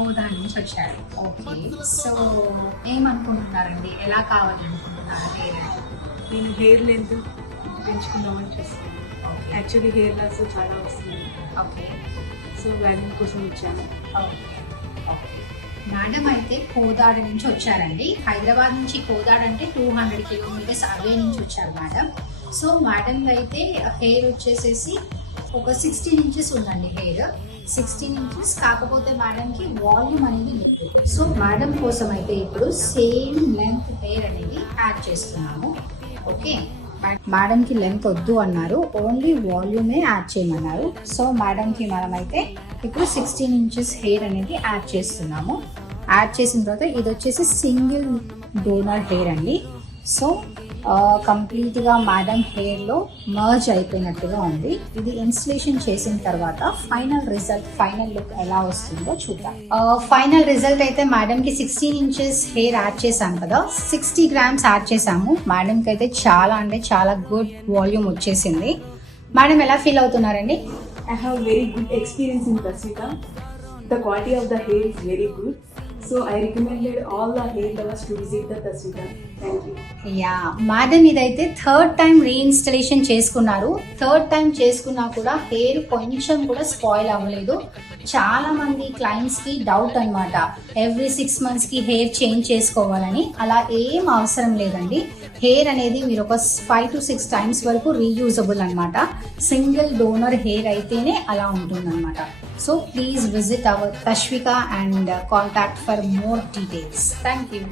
హోదా నుంచి వచ్చారు. ఓకే, సో ఏమనుకుంటున్నారండి, ఎలా కావాలనుకుంటున్నారు హెయిర్? నేను హెయిర్ లెంత్ పెంచుకుందామని చూస్తున్నాను. ఓకే. యాక్చువల్లీ హెయిర్ లాస్ చాలా వస్తుంది, ఓకే. సో వ్యాక్సిన్ కోసం వచ్చాను. ఓకే. మేడం అయితే కోదాడ నుంచి వచ్చారండి. హైదరాబాద్ నుంచి కోదాడ అంటే 200 కిలోమీటర్స్ అవే నుంచి వచ్చారు మేడం. సో మేడం అయితే హెయిర్ వచ్చేసేసి ఒక 16 ఇంచెస్ ఉందండి హెయిర్. 16 ఇంచెస్, కాకపోతే మేడంకి వాల్యూమ్ అనేది లేదు. సో మేడం కోసం అయితే ఇప్పుడు సేమ్ లెంత్ హెయిర్ అనేది యాడ్ చేస్తున్నాము. ఓకే, మేడంకి లెంత్ వద్దు అన్నారు, ఓన్లీ వాల్యూమే యాడ్ చేయమన్నారు. సో మేడంకి మనమైతే ఇప్పుడు 16 ఇంచెస్ హెయిర్ అనేది యాడ్ చేస్తున్నాము. యాడ్ చేసిన తర్వాత ఇది వచ్చేసి సింగిల్ డోనర్ హెయిర్ అండి. సో కంప్లీట్గా మేడం హెయిర్లో మర్జ్ అయిపోయినట్టుగా ఉంది. ఇది ఇన్స్టలేషన్ చేసిన తర్వాత ఫైనల్ రిజల్ట్, ఫైనల్ లుక్ ఎలా వస్తుందో చూద్దాం. ఫైనల్ రిజల్ట్ అయితే మేడంకి 16 ఇంచెస్ హెయిర్ యాడ్ చేశాం కదా, 60 గ్రామ్స్ యాడ్ చేసాము. మేడంకి అయితే చాలా అంటే చాలా గుడ్ వాల్యూమ్ వచ్చేసింది. మేడం ఎలా feel అవుతున్నారండి? I have very good experience in Tasvika. The quality of the hair is very good. So I recommended all the hair lovers to visit the Tasvika. Thank you. Yeah, madam ఇదైతే third time రీఇన్స్టలేషన్ చేసుకున్నారు. Third time చేసుకున్నా కూడా hair కొంచెం కూడా spoil అవ్వలేదు. చాలా మంది clients కి డౌట్ అన్నమాట, ఎవ్రీ 6 months కి హెయిర్ చేంజ్ చేసుకోవాలని. అలా ఏం అవసరం లేదండి. హెయిర్ అనేది మీరు ఒక 5 to 6 times వరకు రీయూజబుల్ అనమాట. సింగిల్ డోనర్ హెయిర్ అయితేనే అలా ఉంటుందన్నమాట. So please visit our Tashvika and contact for more details. Thank you.